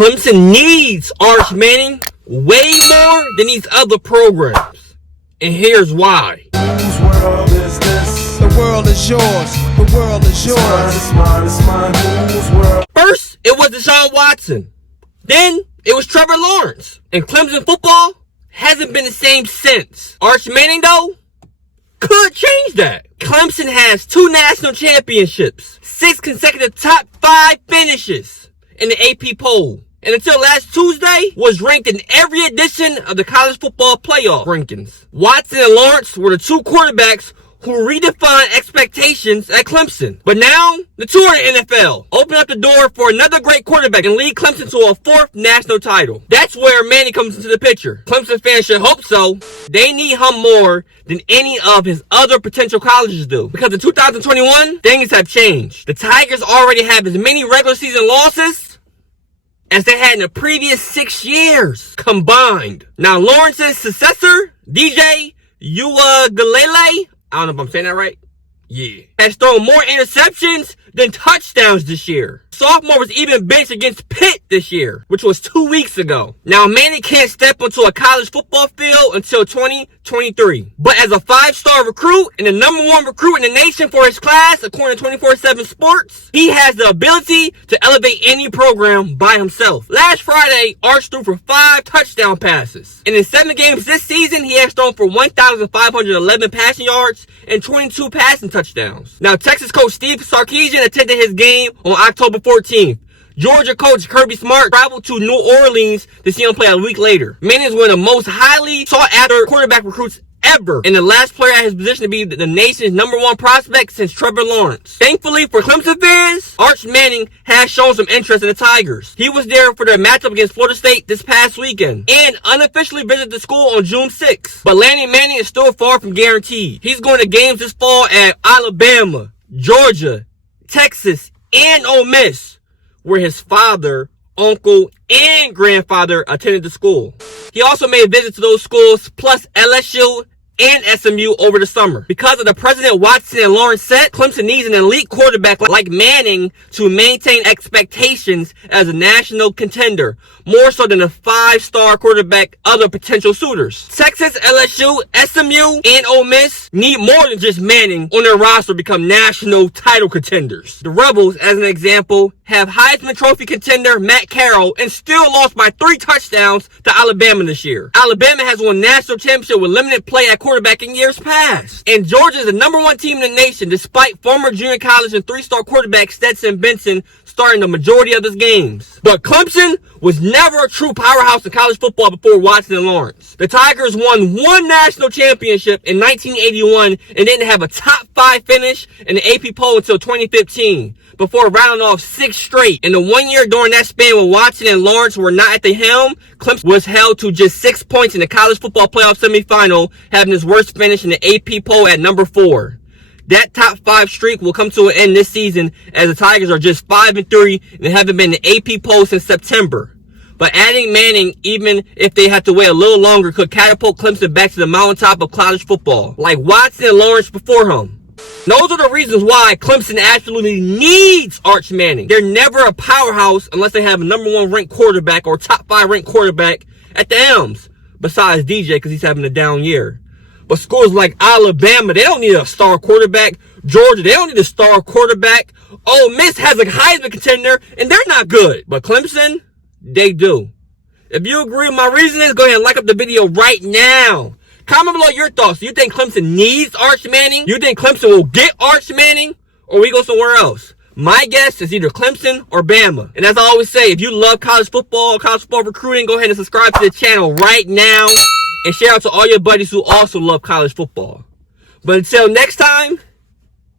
Clemson needs Arch Manning way more than these other programs. And here's why. Whose world is this? The world is yours. The world is yours. It's mine. Whose world? First, it was Deshaun Watson. Then, it was Trevor Lawrence. And Clemson football hasn't been the same since. Arch Manning, though, could change that. Clemson has 2 national championships, 6 consecutive top 5 finishes in the AP poll, and until last Tuesday was ranked in every edition of the college football playoff rankings. Watson and Lawrence were the 2 quarterbacks who redefined expectations at Clemson. But now, the 2 are in the NFL, open up the door for another great quarterback and lead Clemson to a 4th national title. That's where Manning comes into the picture. Clemson fans should hope so. They need him more than any of his other potential colleges do. Because in 2021, things have changed. The Tigers already have as many regular season losses as they had in the previous 6 years combined. Now, Lawrence's successor, DJ Uiagalelei, I don't know if I'm saying that right. Yeah. Has thrown more interceptions than touchdowns this year. Sophomore was even benched against Pitt this year, which was 2 weeks ago. Now, Manning can't step onto a college football field until 2023. But as a 5-star recruit and the #1 recruit in the nation for his class, according to 24/7 Sports, he has the ability to elevate any program by himself. Last Friday, Arch threw for 5 touchdown passes. And in 7 games this season, he has thrown for 1,511 passing yards and 22 passing touchdowns. Now, Texas coach Steve Sarkisian attended his game on October 14th. Georgia coach Kirby Smart traveled to New Orleans to see him play a week later. Manning is one of the most highly sought-after quarterback recruits ever, and the last player at his position to be the nation's #1 prospect since Trevor Lawrence. Thankfully for Clemson fans, Arch Manning has shown some interest in the Tigers. He was there for their matchup against Florida State this past weekend and unofficially visited the school on June 6th. But landing Manning is still far from guaranteed. He's going to games this fall at Alabama, Georgia, Texas, and Ole Miss, where his father, uncle, and grandfather attended the school. He also made visits to those schools, plus LSU and SMU over the summer. Because of the President Watson and Lawrence set, Clemson needs an elite quarterback like Manning to maintain expectations as a national contender, more so than a 5-star quarterback other potential suitors. Texas, LSU, SMU, and Ole Miss need more than just Manning on their roster to become national title contenders. The Rebels, as an example, have Heisman Trophy contender Matt Carroll and still lost by 3 touchdowns to Alabama this year. Alabama has won national championship with limited play at quarterback in years past. And Georgia is the #1 team in the nation despite former junior college and 3-star quarterback Stetson Benson starting the majority of his games. But Clemson was never a true powerhouse in college football before Watson and Lawrence. The Tigers won 1 national championship in 1981 and didn't have a top 5 finish in the AP poll until 2015. Before rattling off 6 straight. In the 1 year during that span when Watson and Lawrence were not at the helm, Clemson was held to just 6 points in the college football playoff semifinal, having his worst finish in the AP poll at #4. That top 5 streak will come to an end this season as the Tigers are just 5-3 and haven't been in the AP poll since September. But adding Manning, even if they have to wait a little longer, could catapult Clemson back to the mountaintop of college football, like Watson and Lawrence before him. Those are the reasons why Clemson absolutely needs Arch Manning. They're never a powerhouse unless they have a #1 ranked quarterback or top 5 ranked quarterback at the helms, besides DJ because he's having a down year. But schools like Alabama, they don't need a star quarterback. Georgia, they don't need a star quarterback. Ole Miss has a Heisman contender, and they're not good. But Clemson, they do. If you agree with my reasonings, go ahead and like up the video right now. Comment below your thoughts. Do you think Clemson needs Arch Manning? You think Clemson will get Arch Manning? Or we go somewhere else? My guess is either Clemson or Bama. And as I always say, if you love college football recruiting, go ahead and subscribe to the channel right now. And share out to all your buddies who also love college football. But until next time,